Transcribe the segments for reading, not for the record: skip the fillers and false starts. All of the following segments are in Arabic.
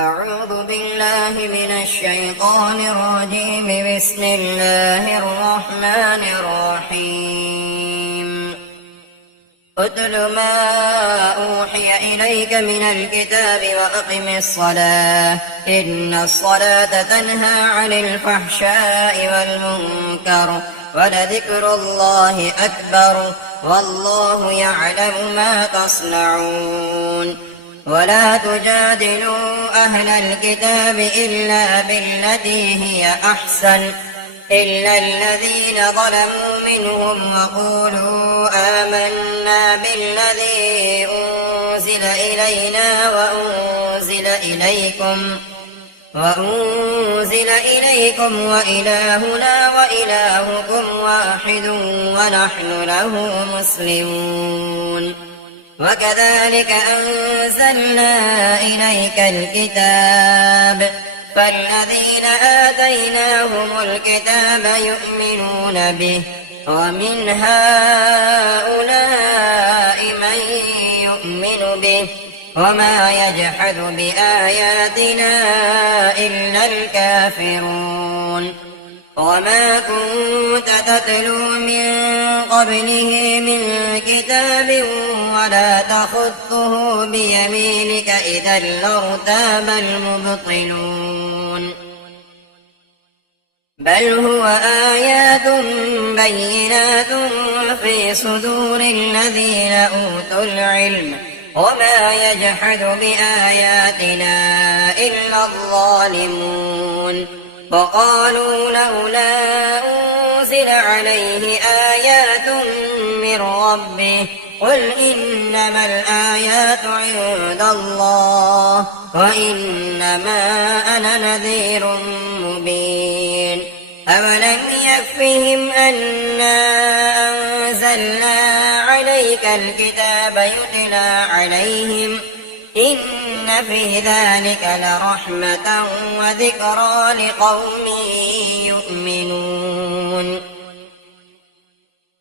أعوذ بالله من الشيطان الرجيم. بسم الله الرحمن الرحيم. اتل ما أوحي إليك من الكتاب وأقم الصلاة إن الصلاة تنهى عن الفحشاء والمنكر ولذكر الله أكبر والله يعلم ما تصنعون. ولا تجادلوا أهل الكتاب إلا بالتي هي أحسن إلا الذين ظلموا منهم وقولوا آمنا بالذي أنزل إلينا وأنزل إليكم وإلهنا وإلهكم واحد ونحن له مسلمون. وكذلك أنزلنا إليك الكتاب فالذين آتيناهم الكتاب يؤمنون به ومن هؤلاء من يؤمن به وما يجحد بآياتنا إلا الكافرون. وما كنت تتلو من قبله من كتاب ولا تخطه بيمينك إذا لارتاب المبطلون. بل هو آيات بينات في صدور الذين أوتوا العلم وما يجحد بآياتنا إلا الظالمون. وقالوا لولا أنزل عليه آيات من ربه قل إنما الآيات عند الله وإنما أنا نذير مبين. أولم يكفهم أنا أنزلنا عليك الكتاب يتلى عليهم إن في ذلك لرحمة وذكرى لقوم يؤمنون.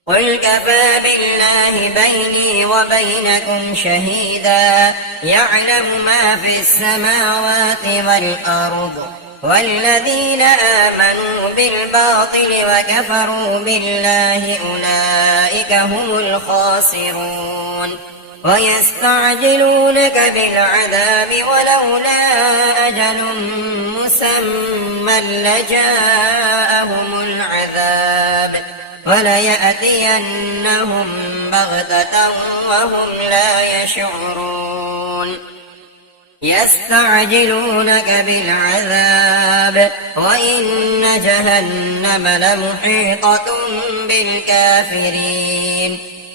قل كفى بالله بيني وبينكم شهيدا يعلم ما في السماوات والأرض والذين آمنوا بالباطل وكفروا بالله أولئك هم الخاسرون. ويستعجلونك بالعذاب ولولا أجل مسمى لجاءهم العذاب وليأتينهم بغتة وهم لا يشعرون. يستعجلونك بالعذاب وإن جهنم لمحيطة بالكافرين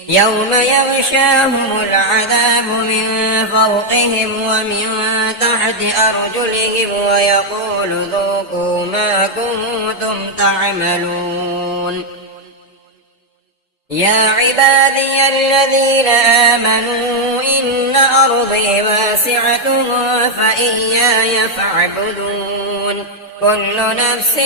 يوم يغشاهم العذاب من فوقهم ومن تحت أرجلهم ويقول ذوقوا ما كنتم تعملون. يا عبادي الذين آمنوا إن أرضي واسعة فإياي فاعبدون. كل نفس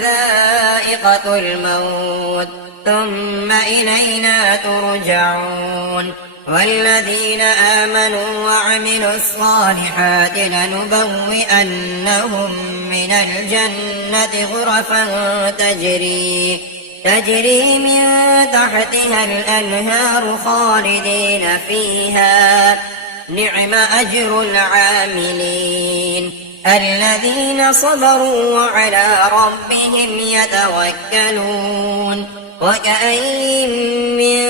ذائقة الموت ثم إلينا ترجعون. والذين آمنوا وعملوا الصالحات لنبوئنهم من الجنة غرفا تجري من تحتها الأنهار خالدين فيها نعم أجر العاملين الذين صبروا وعلى ربهم يتوكلون. وكأين من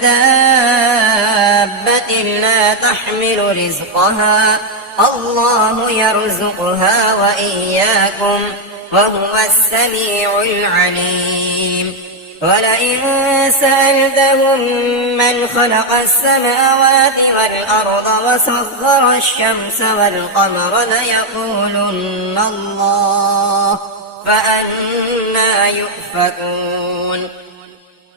دابة لا تحمل رزقها الله يرزقها وإياكم وهو السميع العليم. ولئن سألتهم من خلق السماوات والأرض وسخر الشمس والقمر ليقولن الله فأنى يؤفكون.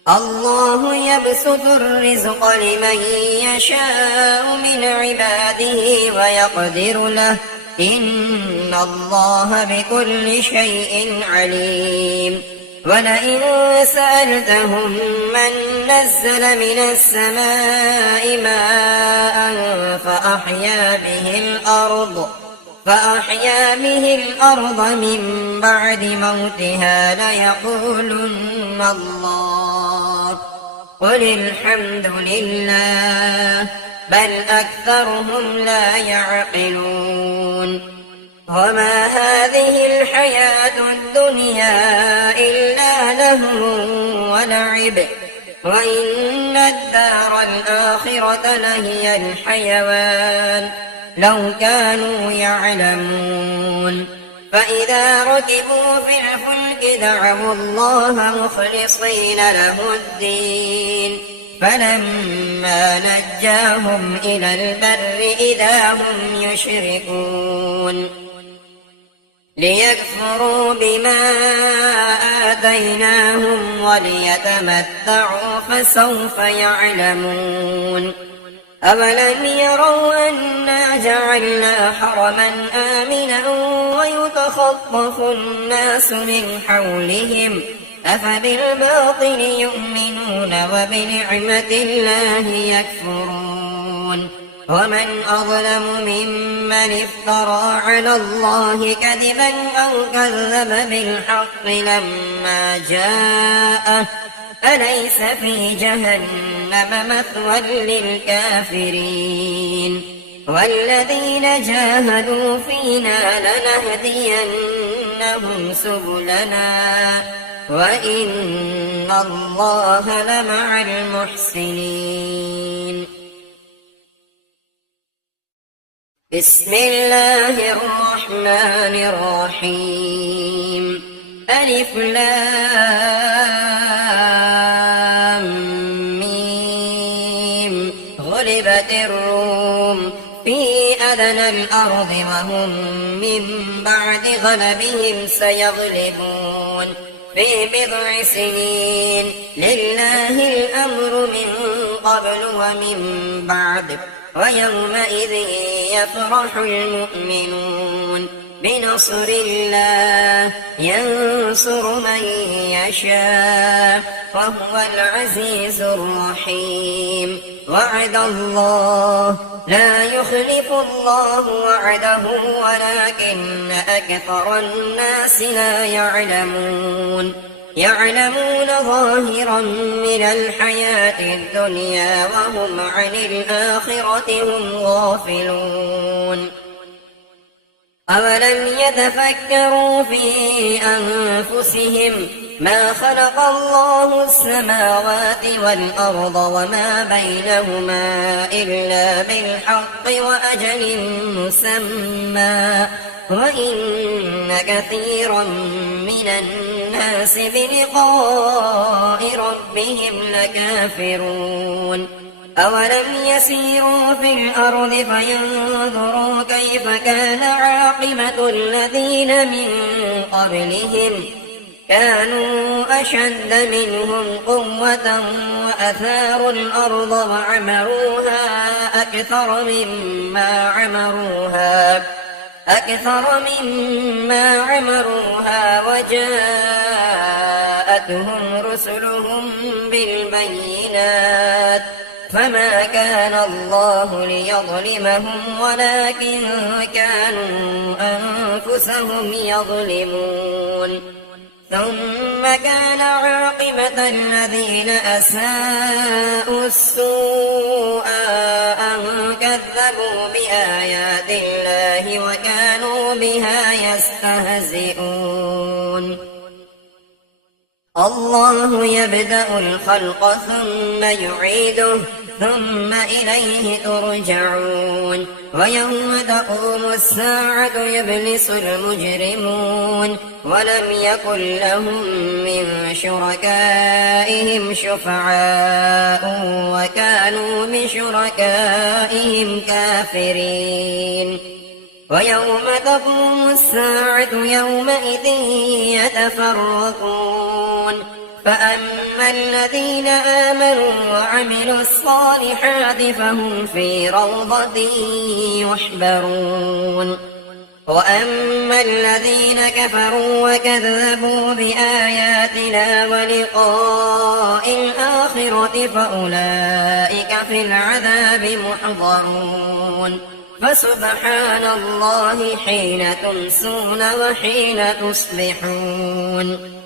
الله يبسط الرزق لمن يشاء من عباده ويقدر له إن الله بكل شيء عليم. ولئن سألتهم من نزل من السماء ماء فأحيا به الأرض فأحيا به الأرض من بعد موتها ليقولن الله قل الحمد لله بل أكثرهم لا يعقلون وما هذه الحياة الدنيا إلا لهو ولعب وإن الدار الآخرة لهي الحيوان لو كانوا يعلمون فإذا ركبوا في الفلك دعوا الله مخلصين له الدين فلما نجاهم إلى البر إذا هم يشركون ليكفروا بما آتيناهم وليتمتعوا فسوف يعلمون أولم يروا أنا جعلنا حرما آمنا ويتخطف الناس من حولهم أفبالباطل يؤمنون وبنعمة الله يكفرون ومن أظلم ممن افترى على الله كذبا أو كذب بالحق لما جاءه أليس في جهنم مثوى للكافرين والذين جاهدوا فينا لنهدينهم سبلنا وإن الله لمع المحسنين بسم الله الرحمن الرحيم ألف لام ميم غلبت الروم في أدنى الأرض وهم من بعد غلبهم سيغلبون في بضع سنين لله الأمر من قبل ومن بعد ويومئذ يفرح المؤمنون بنصر الله ينصر من يشاء وهو العزيز الرحيم وعد الله لا يخلف الله وعده ولكن أكثر الناس لا يعلمون ظاهرا من الحياة الدنيا وهم عن الآخرة هم غافلون أولم يتفكروا في أنفسهم ما خلق الله السماوات والأرض وما بينهما إلا بالحق وأجل مسمى وإن كثيرا من الناس بلقاء ربهم لكافرون أولم يسيروا في الأرض فينظروا كيف كان عاقبة الذين من قبلهم كانوا أشد منهم قوة وأثاروا الأرض وعمروها أكثر مما عمروها وجاءتهم رسلهم بالبينات فما كان الله ليظلمهم ولكن كانوا أنفسهم يظلمون ثم كان عاقبة الذين أساءوا السوء أن كذبوا بآيات الله وكانوا بها يستهزئون الله يبدأ الخلق ثم يعيده ثم إليه ترجعون ويوم تقوم الساعة يبلس المجرمون ولم يكن لهم من شركائهم شفعاء وكانوا بشركائهم كافرين ويوم تقوم الساعة يومئذ يتفرقون فأما الذين آمنوا وعملوا الصالحات فهم في روضة يحبرون وأما الذين كفروا وكذبوا بآياتنا ولقاء الآخرة فأولئك في العذاب محضرون فسبحان الله حين تمسون وحين تصبحون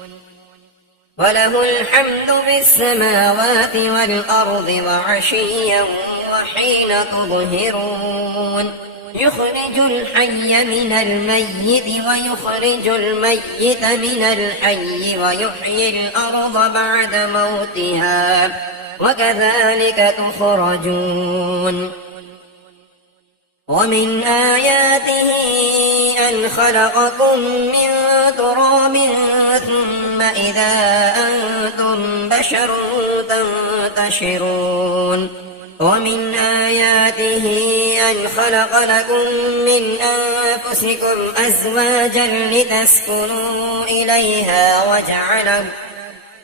وله الحمد في السماوات والأرض وعشيا وحين تظهرون يخرج الحي من الميت ويخرج الميت من الحي ويحيي الأرض بعد موتها وكذلك تخرجون ومن آياته أن خلقكم من تراب ثم إذا أنتم بشر تنتشرون ومن آياته أن خلق لكم من أنفسكم أزواجا لتسكنوا إليها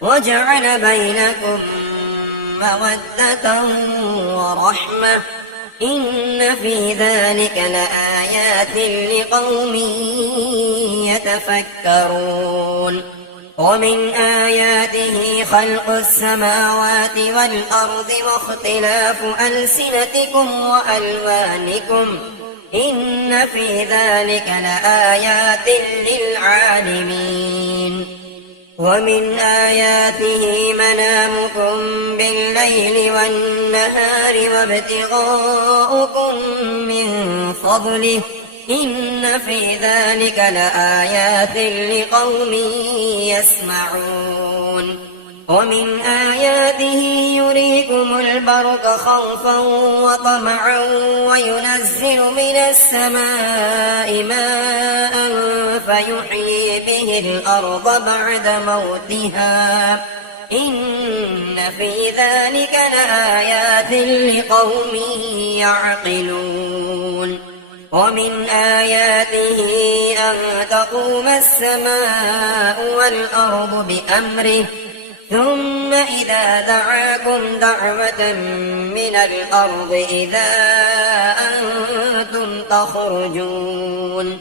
وجعل بينكم مودة ورحمة إن في ذلك لآيات لقوم يتفكرون ومن آياته خلق السماوات والأرض واختلاف ألسنتكم وألوانكم إن في ذلك لآيات للعالمين ومن آياته منامكم بالليل والنهار وابتغاؤكم من فضله إن في ذلك لآيات لقوم يسمعون ومن آياته يريكم البرق خوفا وطمعا وينزل من السماء ماء فيحيي به الأرض بعد موتها إن في ذلك لآيات لقوم يعقلون ومن آياته أن تقوم السماء والأرض بأمره ثم إذا دعاكم دعوة من الأرض إذا أنتم تخرجون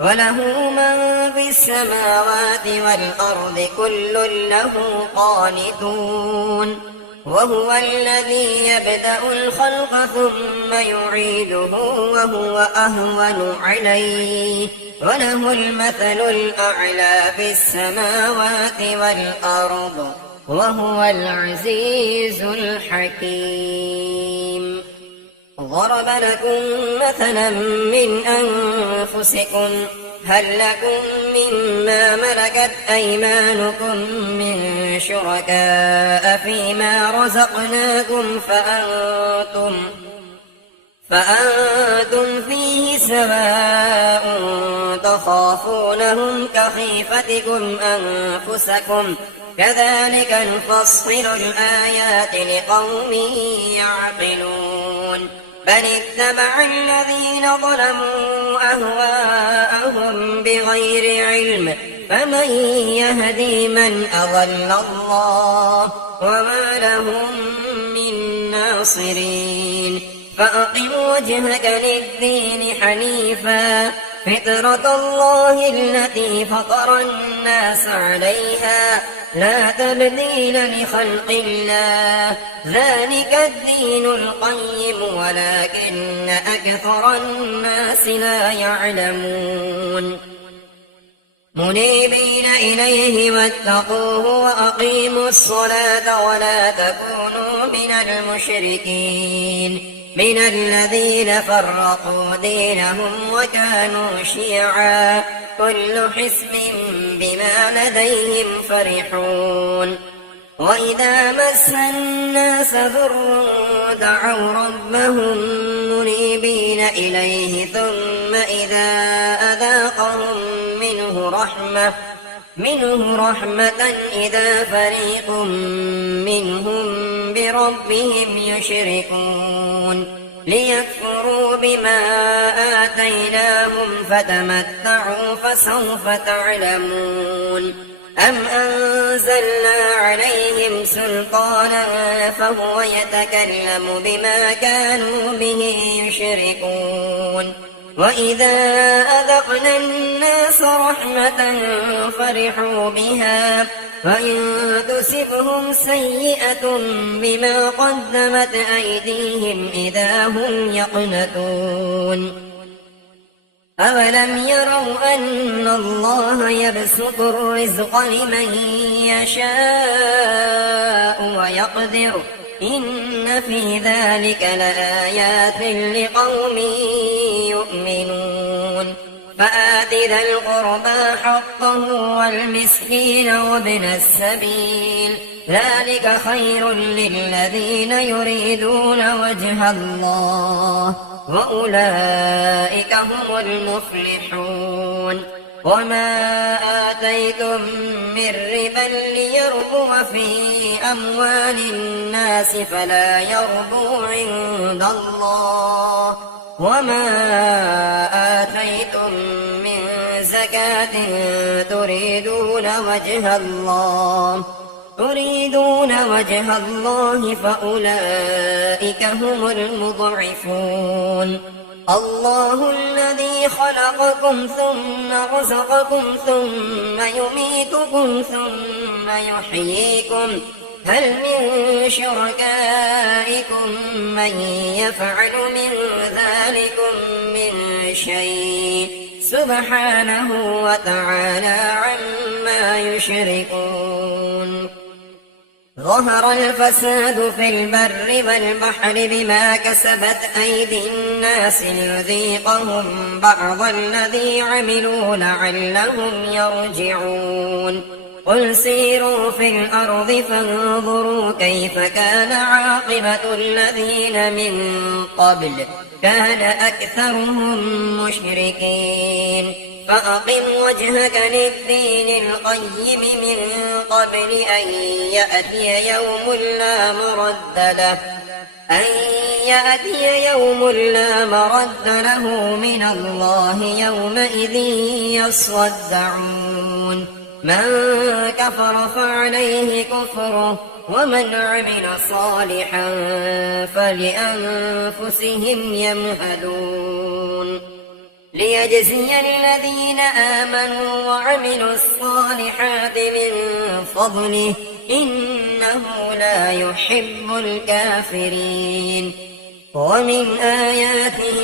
وله من في السماوات والأرض كل له قانتون وهو الذي يبدأ الخلق ثم يعيده وهو أهون عليه وله المثل الأعلى في السماوات والأرض وهو العزيز الحكيم ضرب لكم مثلا من أنفسكم هل لكم مما ملكت أيمانكم من شركاء فيما رزقناكم فأنتم فيه سواء تخافونهم كخيفتكم أنفسكم كذلك نفصل الآيات لقوم يعقلون بل اتبع الذين ظلموا أهواءهم بغير علم فمن يهدي من أضل الله وما لهم من ناصرين فأقم وجهك للدين حنيفا فطرة الله التي فطر الناس عليها لا تبديل لخلق الله ذلك الدين القيم ولكن أكثر الناس لا يعلمون منيبين إليه واتقوه وأقيموا الصلاة ولا تكونوا من المشركين من الذين فرقوا دينهم وكانوا شيعا كل حزب بما لديهم فرحون وإذا مس الناس ضر دعوا ربهم منيبين إليه ثم إذا أذاقهم منه رحمة إذا فريق منهم بربهم يشركون ليكفروا بما آتيناهم فتمتعوا فسوف تعلمون أم أنزلنا عليهم سلطانا فهو يتكلم بما كانوا به يشركون وإذا أذقنا الناس رحمة فرحوا بها وإن تصبهم سيئة بما قدمت أيديهم إذا هم يقنطون أولم يروا أن الله يبسط الرزق لمن يشاء ويقدر إن في ذلك لآيات لقوم يؤمنون فآت ذا القربى حقه والمسكين وابن السبيل ذلك خير للذين يريدون وجه الله وأولئك هم المفلحون وما آتيتم من ربا ليربو في أموال الناس فلا يربو عند الله وما آتيتم من زكاة تريدون وجه الله فأولئك هم المضعفون الله الذي خلقكم ثم رزقكم ثم يميتكم ثم يحييكم هل من شركائكم من يفعل من ذلكم من شيء سبحانه وتعالى عما يشركون ظهر الفساد في البر والبحر بما كسبت أيدي الناس ليذيقهم بعض الذي عملوا لعلهم يرجعون قل سيروا في الأرض فانظروا كيف كان عاقبة الذين من قبل كان أكثرهم مشركين فأقم وجهك للدين القيم من قبل أن يأتي يوم لا مرد له من الله يومئذ يصدعون من كفر فعليه كفره ومن عمل صالحا فلأنفسهم يمهدون ليجزي الذين آمنوا وعملوا الصالحات من فضله إنه لا يحب الكافرين ومن آياته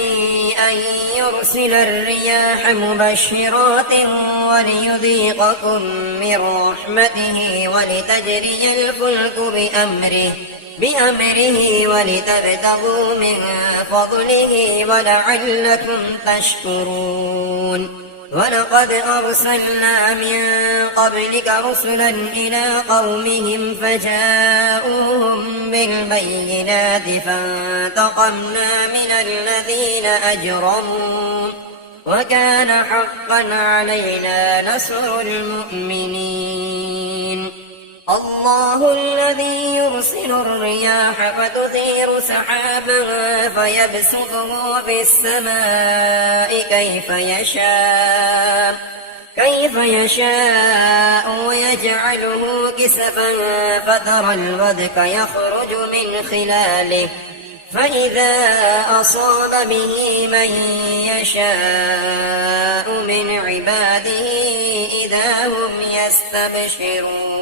أن يرسل الرياح مبشرات وليذيقكم من رحمته ولتجري الفلك بأمره ولتبتغوا من فضله ولعلكم تشكرون ولقد أرسلنا من قبلك رسلا إلى قومهم فجاءوهم بالبينات فانتقمنا من الذين أجرموا وكان حقا علينا نصر المؤمنين الله الذي يرسل الرياح فتثير سحابا فيبسطه في السماء كيف يشاء ويجعله كسفا فترى الودك يخرج من خلاله فإذا أصاب به من يشاء من عباده إذا هم يستبشرون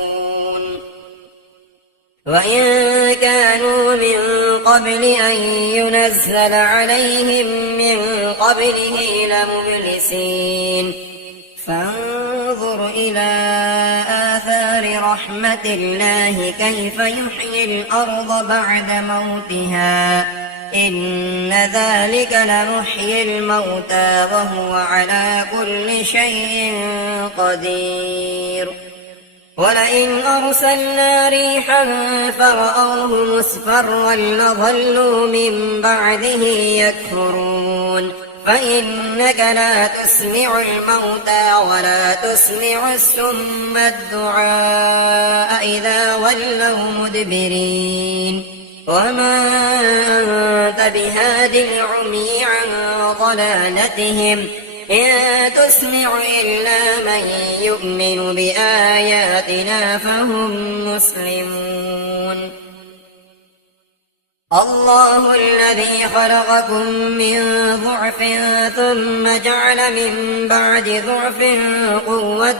وإن كانوا من قبل أن ينزل عليهم من قبله لمبلسين فانظر إلى آثار رحمة الله كيف يحيي الأرض بعد موتها إن ذلك لمحيي الموتى وهو على كل شيء قدير ولئن أرسلنا ريحا فرأوه مصفرا لظلوا من بعده يكفرون فإنك لا تسمع الموتى ولا تسمع السم الدعاء إذا ولوا مدبرين وما أنت بهاد العمي عن ضلالتهم إن تسمع إلا من يؤمن بآياتنا فهم مسلمون الله الذي خلقكم من ضعف ثم جعل من بعد ضعف قوة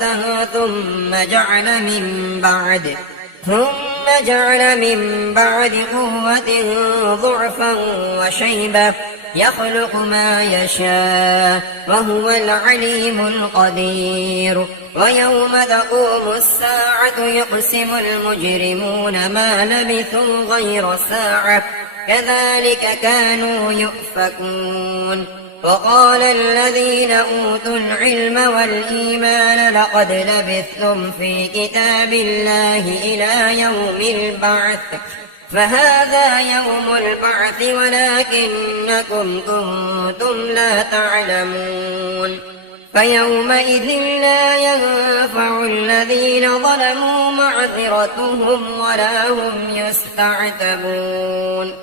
ثم جعل من بعد قوة ضعفا وشيبة يخلق ما يشاء وهو العليم القدير ويوم تقوم الساعة يقسم المجرمون ما لبثوا غير ساعة كذلك كانوا يؤفكون وقال الذين أوتوا العلم والإيمان لقد لبثتم في كتاب الله إلى يوم البعث فهذا يوم البعث ولكنكم كنتم لا تعلمون فيومئذ لا ينفع الذين ظلموا معذرتهم ولا هم يستعتبون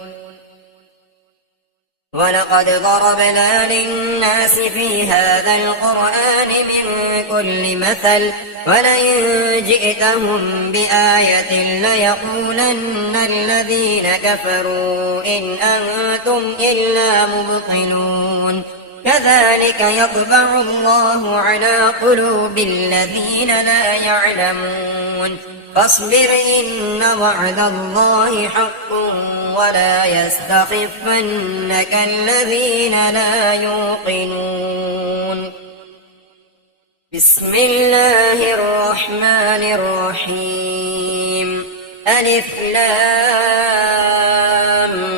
ولقد ضربنا للناس في هذا القرآن من كل مثل ولئن جئتهم بآية ليقولن الذين كفروا إن أنتم إلا مبطلون كذلك يطبع الله على قلوب الذين لا يعلمون فاصبر إن وعد الله حق ولا يستخفنك الذين لا يوقنون بسم الله الرحمن الرحيم ألف لام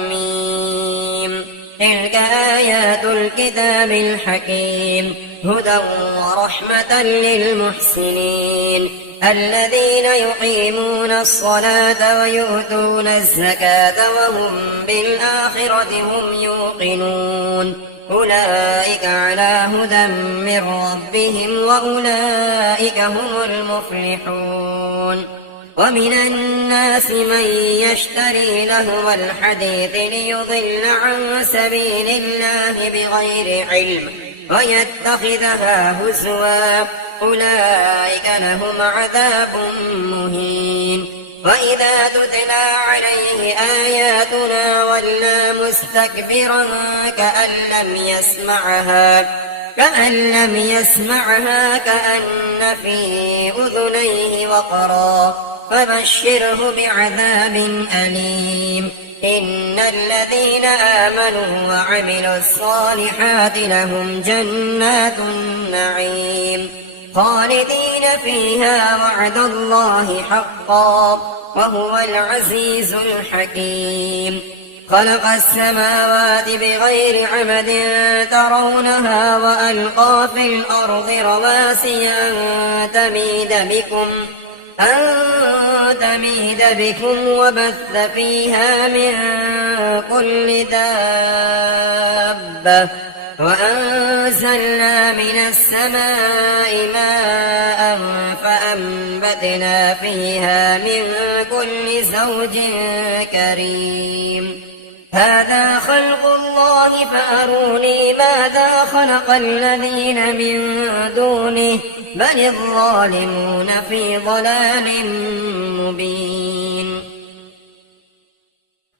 ميم تلك آيات الكتاب الحكيم هدى ورحمة للمحسنين الذين يقيمون الصلاة ويؤتون الزكاة وهم بالآخرة هم يوقنون أولئك على هدى من ربهم وأولئك هم المفلحون ومن الناس من يشتري لهو الحديث ليضل عن سبيل الله بغير علم ويتخذها هزوا أولئك لهم عذاب مهين وإذا تتلى عليه آياتنا ولى مستكبرا كأن لم يسمعها كأن في أذنيه وقرا فبشره بعذاب أليم إن الذين آمنوا وعملوا الصالحات لهم جنات النعيم خالدين فيها وعد الله حقا وهو العزيز الحكيم خلق السماوات بغير عمد ترونها وألقى في الأرض رواسي أن تميد بكم وبث فيها من كل دابة وأنزلنا من السماء ماء فأنبتنا فيها من كل زوج كريم هذا خلق الله فأروني ماذا خلق الذين من دونه بل الظالمون في ضلال مبين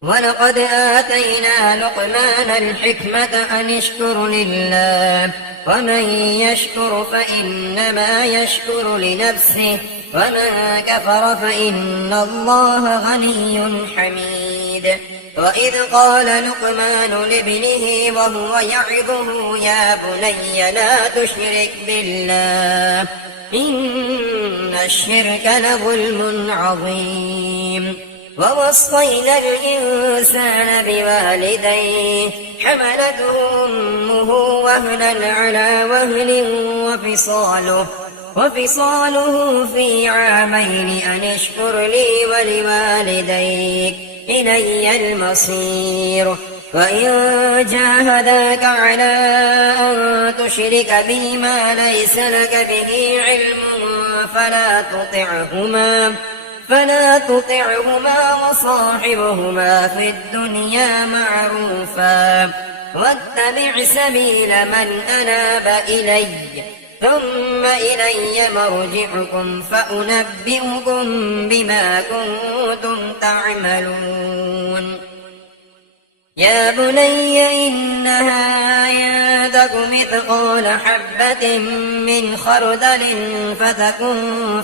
ولقد آتينا لقمان الحكمة أن اشكر لله ومن يشكر فإنما يشكر لنفسه ومن كفر فإن الله غني حميد وإذ قال لقمان لابنه وهو يعظه يا بني لا تشرك بالله إن الشرك لظلم عظيم ووصينا الإنسان بوالديه حملته أمه وهنا على وهن وفصاله في عامين أن اشكر لي ولوالديك إلي المصير وإن جاهداك على أن تشرك بي ما ليس لك به علم فلا تطعهما وصاحبهما في الدنيا معروفا واتبع سبيل من أناب إلي ثم إلي مرجعكم فأنبئكم بما كنتم تعملون يا بني إنها إن تك مثقال حبة من خردل فتكن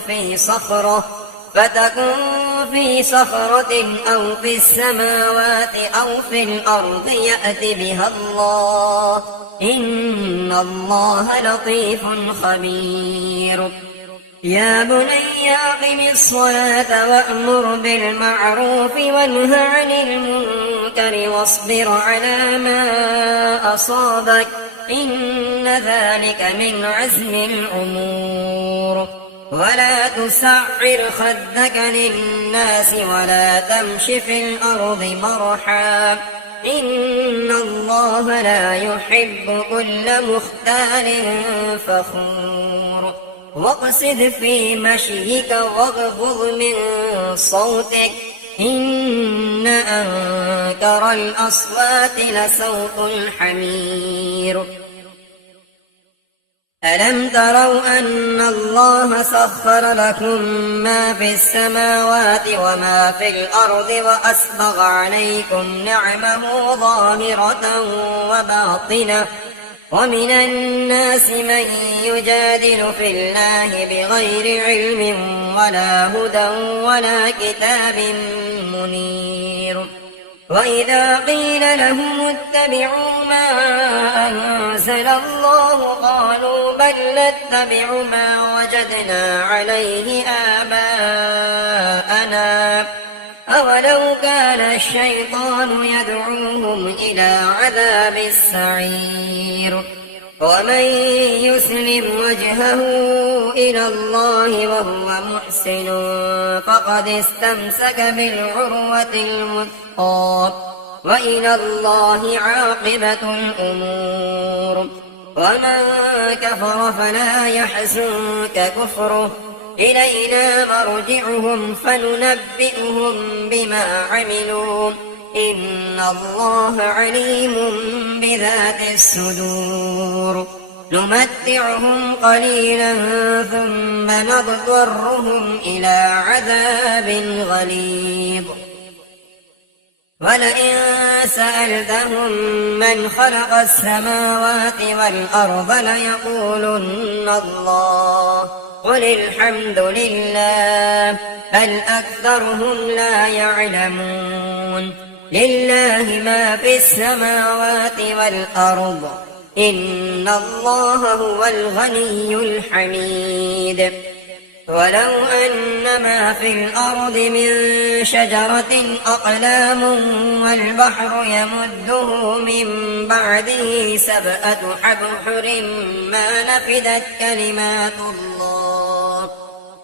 في صخرة أو في السماوات أو في الأرض يأت بها الله إن الله لطيف خبير. يا بني أقم الصلاة وأمر بالمعروف وانه عن المنكر واصبر على ما أصابك إن ذلك من عزم الأمور. ولا تسعر خدك للناس ولا تمش في الأرض مرحا إن الله لا يحب كل مختال فخور. واقصد في مشيك واغضض من صوتك إن أنكر الأصوات لصوت الحمير. ألم تروا أن الله سخر لكم ما في السماوات وما في الأرض وأسبغ عليكم نعمه ظاهرة وباطنة ومن الناس من يجادل في الله بغير علم ولا هدى ولا كتاب منير. وإذا قيل لهم اتبعوا ما أنزل الله قالوا بل نتبع ما وجدنا عليه آباءنا أولو كان الشيطان يدعوهم إلى عذاب السعير. ومن يسلم وجهه إلى الله وهو محسن فقد استمسك بالعروة الوثقى وإلى الله عاقبة الأمور. ومن كفر فلا يحزنك كفره إلينا مرجعهم فننبئهم بما عملوا إن الله عليم بذات الصدور. نمتعهم قليلا ثم نضطرهم إلى عذاب غليظ. ولئن سألتهم من خلق السماوات والأرض ليقولن الله قل الحمد لله بل أكثرهم لا يعلمون. لله ما في السماوات والأرض إن الله هو الغني الحميد. ولو أن ما في الأرض من شجرة أقلام والبحر يمده من بعده 7 أبحر ما نفدت كلمات الله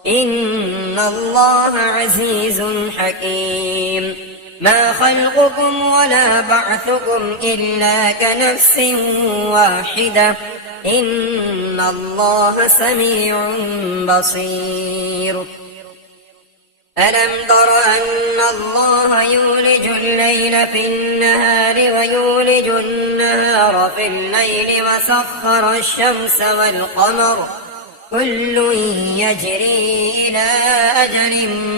إن الله عزيز حكيم. ما خلقكم ولا بعثكم إلا كنفس واحدة إن الله سميع بصير. ألم تر أن الله يولج الليل في النهار ويولج النهار في الليل وسخر الشمس والقمر كل يجري إلى أجل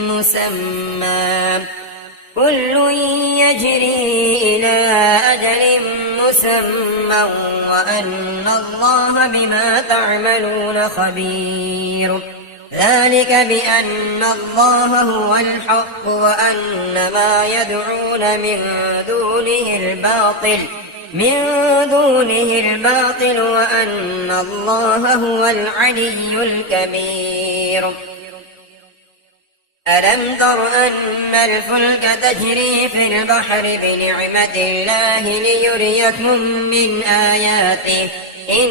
مسمى وأن الله بما تعملون خبير. ذلك بأن الله هو الحق وأن ما يدعون من دونه الباطل وأن الله هو العلي الكبير. ألم تر أن الفلك تجري في البحر بنعمة الله ليريكم من آياته إن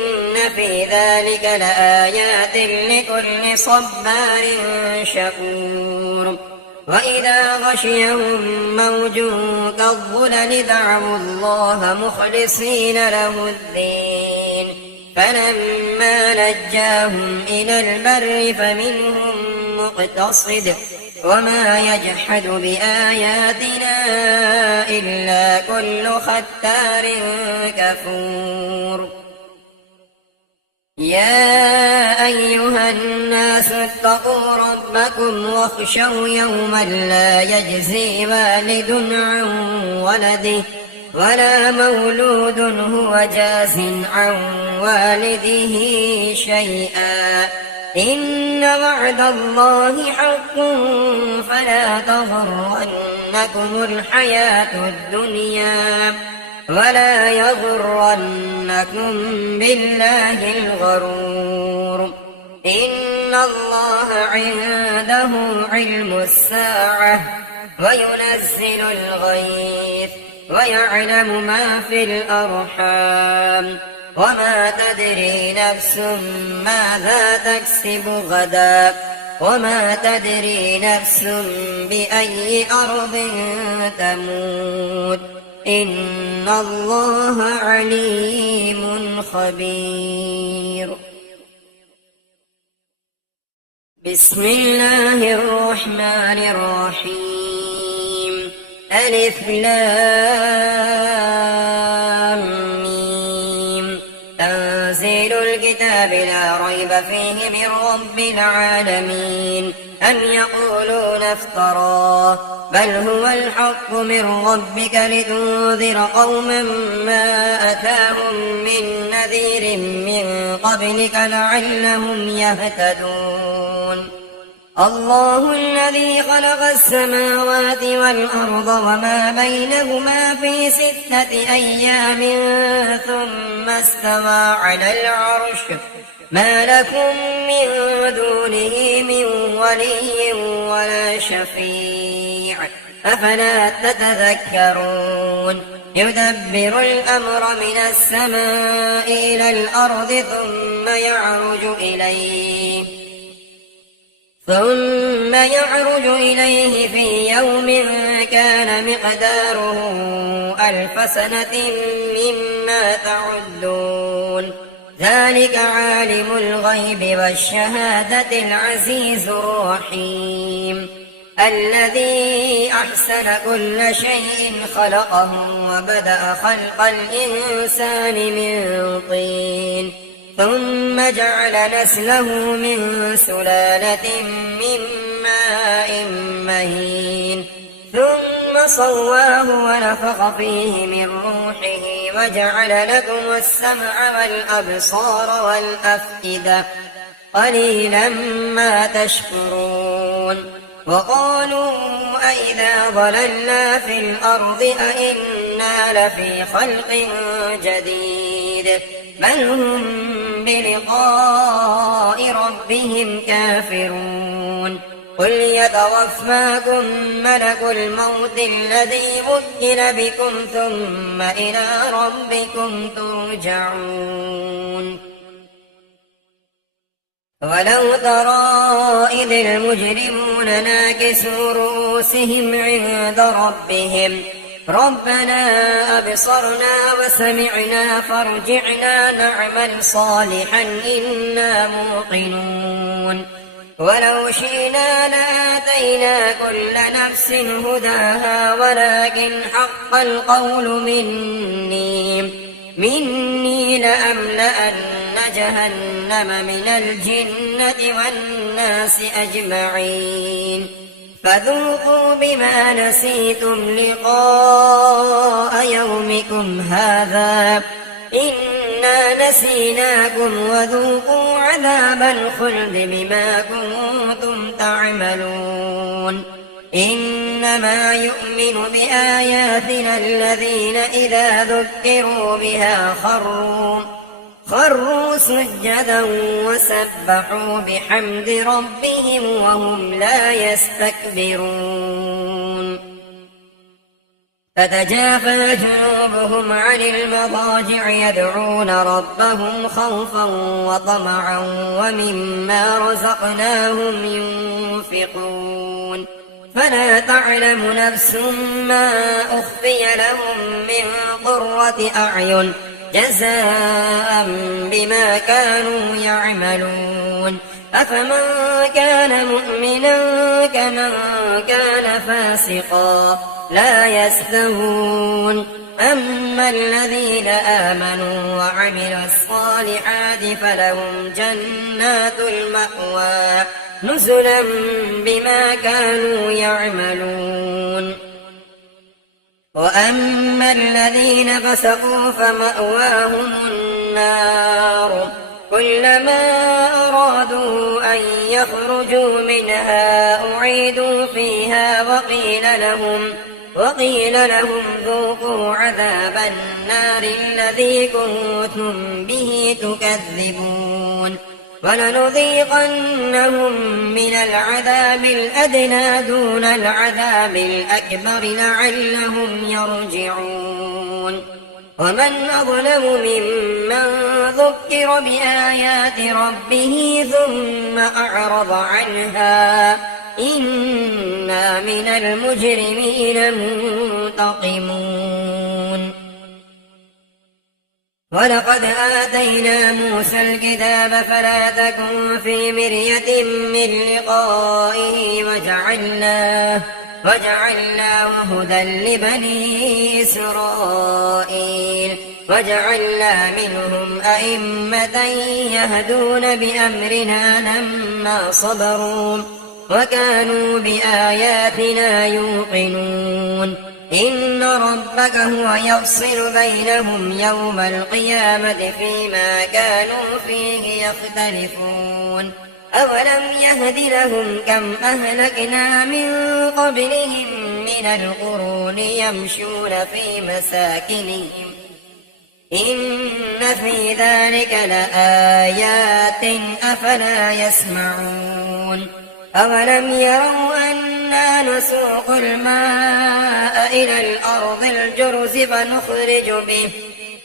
في ذلك لآيات لكل صبار شكور. وإذا غشيهم موج كالظلل دعوا الله مخلصين له الدين فلما نجاهم إلى البر فمنهم مقتصد وما يجحد بآياتنا إلا كل ختار كفور. يا أيها الناس اتقوا ربكم واخشوا يوما لا يجزي والد عن ولده ولا مولود هو جاز عن والده شيئا إن وعد الله حق فلا تغرنكم الحياة الدنيا ولا يغرنكم بالله الغرور إن الله عنده علم الساعة وينزل الغيث ويعلم ما في الأرحام وما تدري نفس ماذا تكسب غدا وما تدري نفس بأي أرض تموت إن الله عليم خبير بسم الله الرحمن الرحيم ألف لام ميم تنزيل الكتاب لا ريب فيه من رب العالمين أم يقولون افتراه بل هو الحق من ربك لتنذر قوما ما أتاهم من نذير من قبلك لعلهم يهتدون الله الذي خلق السماوات والأرض وما بينهما في 6 أيام ثم استوى على العرش ما لكم من دونه من ولي ولا شفيع أفلا تتذكرون يدبر الأمر من السماء إلى الأرض ثم يعرج إليه في يوم كان مقداره 1000 سنة مما تعدون ذلك عالم الغيب والشهادة العزيز الرحيم الذي أحسن كل شيء خلقه وبدأ خلق الإنسان من طين ثم جعل نسله من سلالة من ماء مهين ثم صواه ونفخ فيه من روحه وجعل لكم السمع والأبصار والأفئدة قليلا ما تشكرون وقالوا أئذا ضللنا في الأرض أئنا لفي خلق جديد بل هم بلقاء ربهم كافرون قل يتوفاكم ملك الموت الذي وكل بكم ثم إلى ربكم ترجعون ولو ترى إذ المجرمون ناكسوا رؤوسهم عند ربهم ربنا أبصرنا وسمعنا فارجعنا نعمل صالحا إنا موقنون ولو شئنا لآتينا كل نفس هداها ولكن حق القول مني لأملأن جهنم من الجنة والناس أجمعين فذوقوا بما نسيتم لقاء يومكم هذا إنا نسيناكم وذوقوا عذاب الخلد بما كنتم تعملون إنما يؤمن بآياتنا الذين إذا ذكروا بها خروا سجدا وسبحوا بحمد ربهم وهم لا يستكبرون فتجافى جنوبهم عن المضاجع يدعون ربهم خوفا وطمعا ومما رزقناهم ينفقون فلا تعلم نفس ما أخفي لهم من قرة أعين جزاء بما كانوا يعملون أفمن كان مؤمنا كمن كان فاسقا لا يستوون أما الذين آمنوا وعملوا الصالحات فلهم جنات المأوى نزلا بما كانوا يعملون وأما الذين فسقوا فمأواهم النار كلما أرادوا أن يخرجوا منها أعيدوا فيها وقيل لهم ذوقوا عذاب النار الذي كنتم به تكذبون ولنذيقنهم من العذاب الأدنى دون العذاب الأكبر لعلهم يرجعون ومن أظلم ممن ذكر بآيات ربه ثم أعرض عنها إنا من المجرمين منتقمون ولقد آتينا موسى الكتاب فلا تكن في مرية من لقائه وجعلناه هدى لبني إسرائيل وجعلنا منهم أئمة يهدون بأمرنا لما صبروا وكانوا بآياتنا يوقنون إن ربك هو يفصل بينهم يوم القيامة فيما كانوا فيه يختلفون أولم يهد لهم كم أهلكنا من قبلهم من القرون يمشون في مساكنهم إن في ذلك لآيات أفلا يسمعون أولم يروا أنا نسوق الماء إلى الأرض الجرز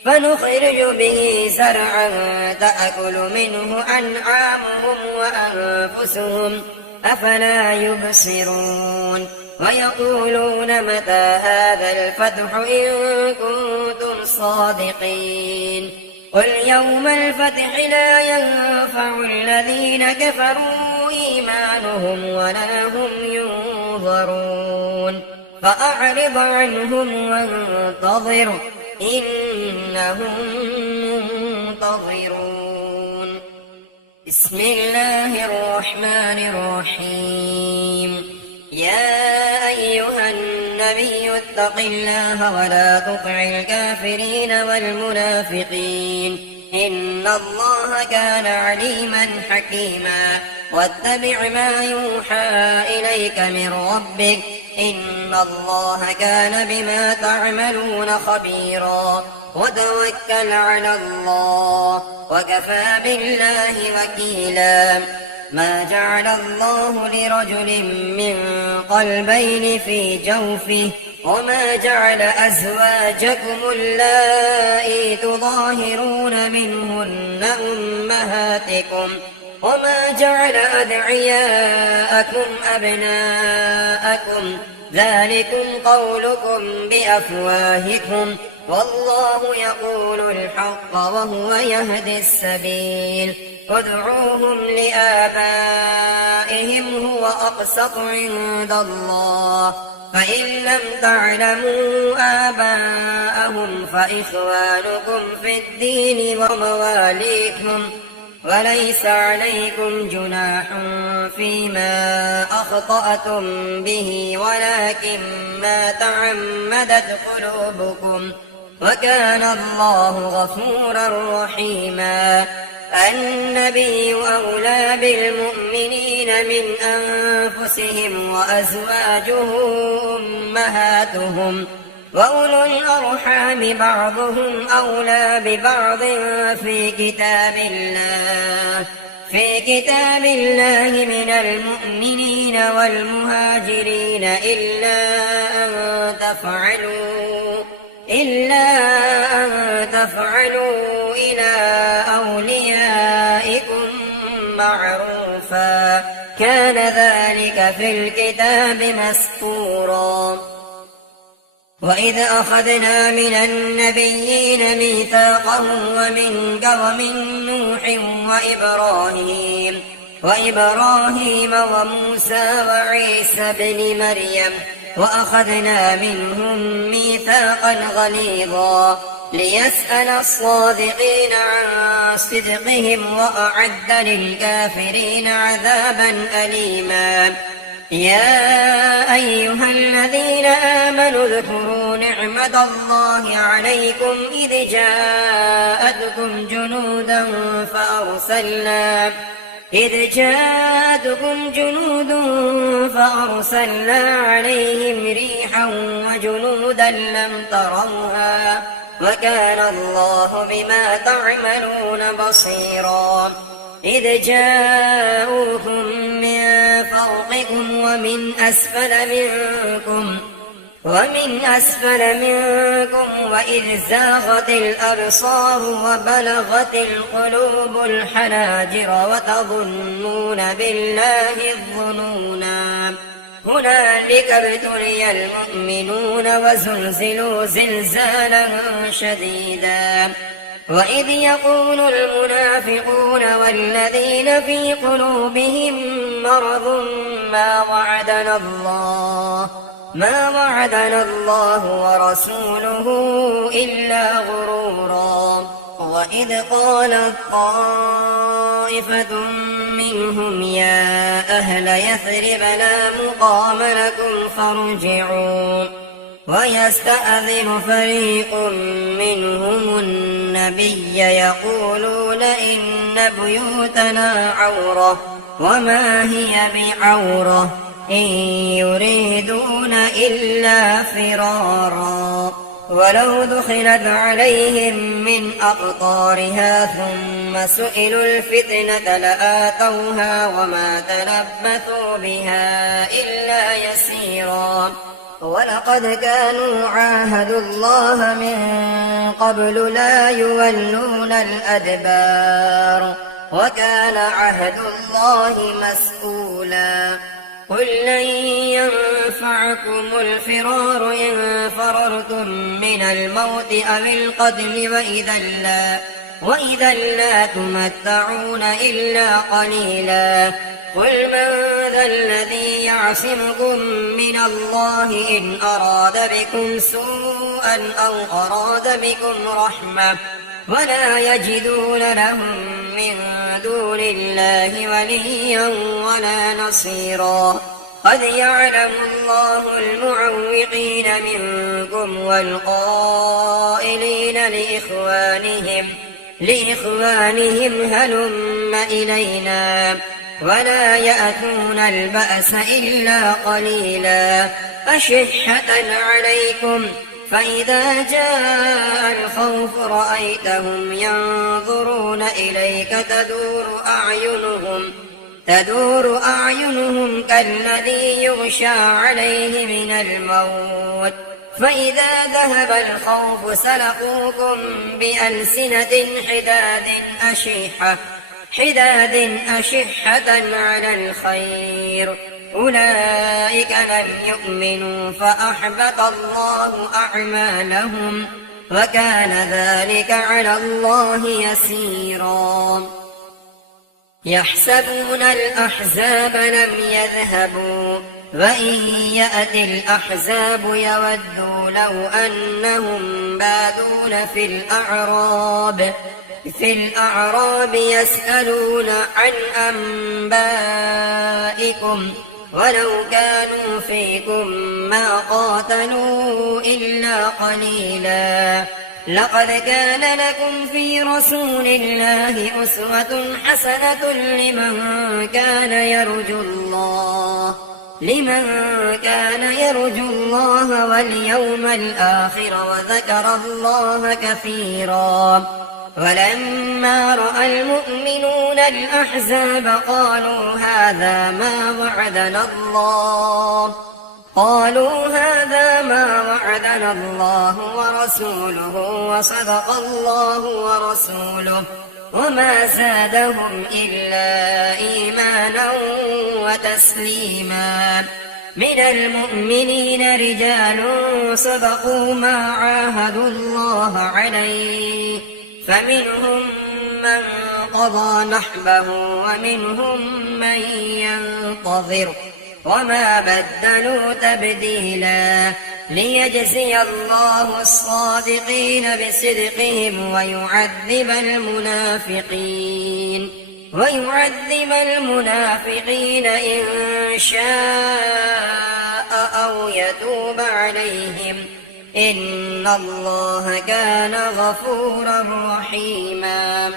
فنخرج به زرعا تأكل منه أنعامهم وأنفسهم أفلا يبصرون ويقولون متى هذا الفتح إن كنتم صادقين قل يوم الفتح لا ينفع الذين كفروا إيمانهم ولا هم ينظرون فأعرض عنهم وانتظر إنهم منتظرون بسم الله الرحمن الرحيم يا أيها النبي اتق الله ولا تطع الكافرين والمنافقين إن الله كان عليما حكيما واتبع ما يوحى إليك من ربك إن الله كان بما تعملون خبيرا وتوكل على الله وكفى بالله وكيلا ما جعل الله لرجل من قلبين في جوفه وما جعل أزواجكم اللائي تظاهرون منهن أمهاتكم وما جعل أدعياءكم أبناءكم ذلكم قولكم بأفواهكم والله يقول الحق وهو يهدي السبيل ادعوهم لآبائهم هو أقسط عند الله فإن لم تعلموا آباءهم فإخوانكم في الدين ومواليكم وليس عليكم جناح فيما أخطأتم به ولكن ما تعمدت قلوبكم وكان الله غفورا رحيما النبي أولى بالمؤمنين من أنفسهم وأزواجه أمهاتهم وأولو الأرحام بعضهم أولى ببعض في كتاب الله من المؤمنين والمهاجرين إلا أن تفعلوا إلى أوليائكم معروفا كان ذلك في الكتاب مسطورا وإذ أخذنا من النبيين ميثاقهم ومنك ومن نوح وإبراهيم وموسى وعيسى بن مريم وأخذنا منهم ميثاقا غليظا ليسأل الصادقين عن صدقهم وأعد للكافرين عذابا أليما يا أيها الذين آمنوا اذكروا نعمة نعمة الله عليكم إذ جاءتكم جنود فأرسلنا عليهم ريحا وجنودا لم تروها وكان الله بما تعملون بصيرا. إذ جاءوكم من فوقكم ومن أسفل منكم وإذ زاغت الأبصار وبلغت القلوب الحناجر وتظنون بالله الظنونا. هنالك ابتلي المؤمنون وزلزلوا زلزالا شديدا. وإذ يقول المنافقون والذين في قلوبهم مرض ما وعدنا الله ورسوله إلا غرورا. وإذ قالت طائفة منهم يا أهل يثرب لا مقام لكم فارجعوا ويستأذن فريق منهم النبي يقولون إن بيوتنا عورة وما هي بعورة إن يريدون إلا فرارا. ولو دخلت عليهم من أقطارها ثم سئلوا الفتنة لآتوها وما تلبثوا بها إلا يسيرا. ولقد كانوا عاهدوا الله من قبل لا يولون الأدبار وكان عهد الله مسؤولا. قل لن ينفعكم الفرار إن فررتم من الموت أو القتل وإذا لا تمتعون إلا قليلا. قل من ذا الذي يعصمكم من الله إن أراد بكم سوءا أو أراد بكم رحمة ولا يجدون لهم من دون الله وليا ولا نصيرا. قد يعلم الله المعوقين منكم والقائلين لإخوانهم هلم إلينا ولا يأتون البأس إلا قليلا أشحة عليكم فإذا جاء الخوف رأيتهم ينظرون إليك تدور أعينهم كالذي يغشى عليه من الموت فإذا ذهب الخوف سلقوكم بألسنة حداد أشحة على الخير أولئك لم يؤمنوا فأحبط الله أعمالهم وكان ذلك على الله يسيرا. يحسبون الأحزاب لم يذهبوا وإن يأتي الأحزاب يودوا لو أنهم بادون في الأعراب يسألون عن أنبائكم ولو كانوا فيكم ما قاتلوا إلا قليلا. لقد كان لكم في رسول الله أسوة حسنة لمن كان يرجو الله واليوم الآخر وذكر الله كثيرا. ولما رأى المؤمنون الأحزاب قالوا هذا ما وعدنا الله ورسوله وصدق الله ورسوله وما زادهم إلا إيمانا وتسليما. من المؤمنين رجال صدقوا ما عاهدوا الله عليه فمنهم من قضى نحبه ومنهم من ينتظر وما بدلوا تبديلا. ليجزي الله الصادقين بصدقهم ويعذب المنافقين إن شاء أو يتوب عليهم إن الله كان غفورا رحيما.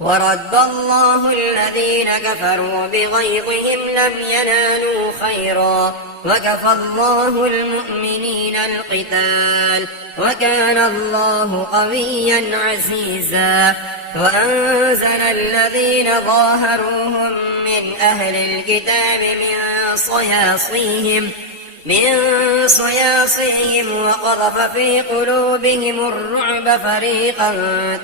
ورد الله الذين كفروا بغيظهم لم ينالوا خيرا وكفى الله المؤمنين القتال وكان الله قويا عزيزا. وأنزل الذين ظاهروهم من أهل الكتاب من صياصيهم وقذف في قلوبهم الرعب فريقا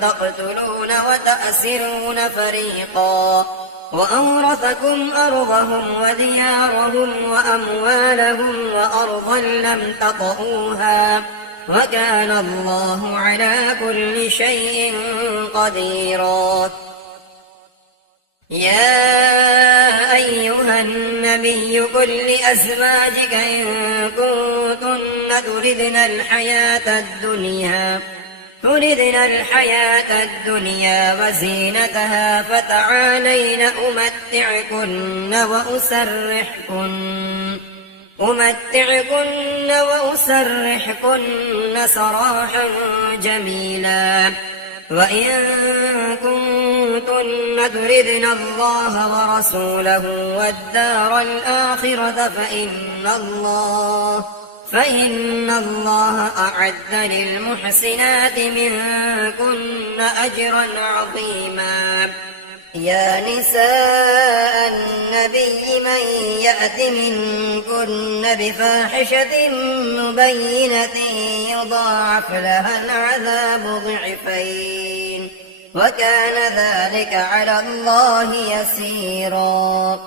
تقتلون وتأسرون فريقا وأورثكم أرضهم وديارهم وأموالهم وأرضا لم تطئوها وكان الله على كل شيء قديرا. يا أيها النبي قل لأزواجك إن كنتن تردن الحياة الدنيا وزينتها فتعالين أمتعكن وأسرحكن سراحا جميلا. وإن كنتن تردن الله ورسوله والدار الآخرة فإن الله أعد للمحسنات منكن أجرا عظيما. يا نساء النبي من يأت منكن بفاحشة مبينة يضاعف لها العذاب ضعفين وكان ذلك على الله يسيرا.